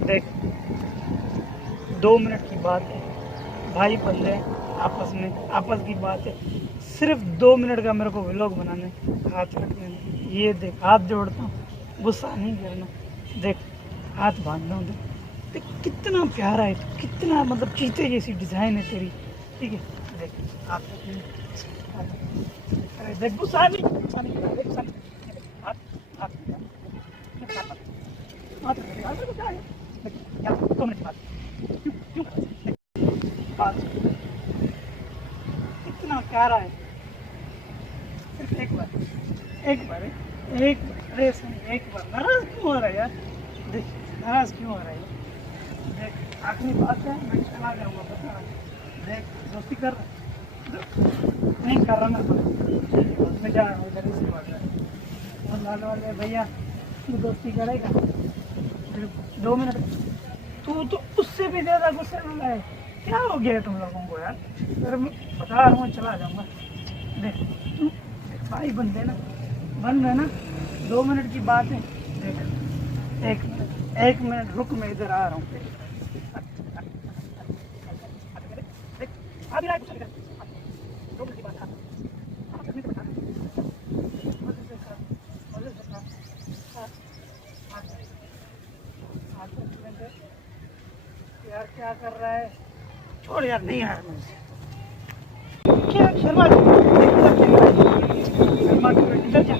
देख 2 मिनट की बात है, भाई बंदे आपस में, आपस की बात है, सिर्फ 2 मिनट का मेरे को व्लॉग बनाने, हाथ रखने में। ये देख हाथ जोड़ता हूँ, गुस्सा नहीं करना। देख हाथ बांधता हूँ, देख कितना प्यारा है, कितना मतलब चीते जैसी डिज़ाइन है तेरी। ठीक है, देख हाथ रखने में, अरे देख गुस्सा नहीं, गुस्सा नहीं करना, देख गुस्सा नहीं, हाथ हाथ हाथ हाथ क्या है, देख यार 2 मिनट की बात, क्यों क्यों बात कितना प्यारा है। सिर्फ एक बार, एक बार, एक बार, अरे सुन एक बार, नाराज क्यों हो रहा है यार? देख नाराज क्यों हो रहा है? देख आखिरी बात है, मैं चला जाऊंगा, बता। देख दोस्ती कर रहा है? नहीं कर रहा मैं, मैं जा रहा हूँ इधर से भाग रहा है। और लाल वाले भैया तू दोस्ती करेगा? 2 मिनट, तू तो उससे भी ज़्यादा गुस्से में है। क्या हो गया है तुम लोगों को यार? अरे मैं बता रहा हूँ, चला जाऊँगा। देख तू भाई बंदे ना, बन रहे ना, 2 मिनट की बात है। देख 1 मिनट, 1 मिनट रुक, मैं इधर आ रहा हूँ। देख आ भी रहा है कुछ, 2 मिनट की बात है। यार क्या कर रहा है? छोड़ यार, नहीं यार क्या शर्मा, शर्मा इधर जा,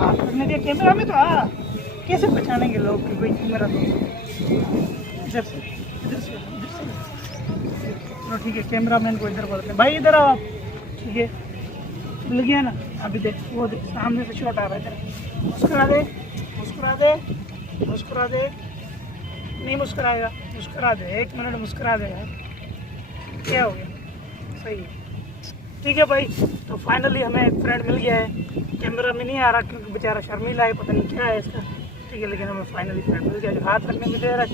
हाथ रखने दिया कैमरा में तो आ। कैसे पहचानेंगे लोग कि कोई मेरा दोस्त? इधर से इधर से इधर से, चलो ठीक है, कैमरा मैन को इधर बोलते हैं, भाई इधर आओ आप। ठीक है, मिल गया ना? अभी देख वो देख सामने से शॉट आ रहा है, इधर मुस्कुरा दे, मुस्कुरा दे, मुस्कुरा दे। नहीं मुस्कुराएगा, मुस्कुरा दे, 1 मिनट मुस्कुरा दे यार। क्या हो गया? सही है, ठीक है भाई। तो फाइनली हमें एक फ्रेंड मिल गया है, कैमरा में नहीं आ रहा क्योंकि बेचारा शर्मीला है, पता नहीं क्या है इसका। ठीक है, लेकिन हमें फाइनली फ्रेंड मिल गया जो हाथ रखने में दे रहा है।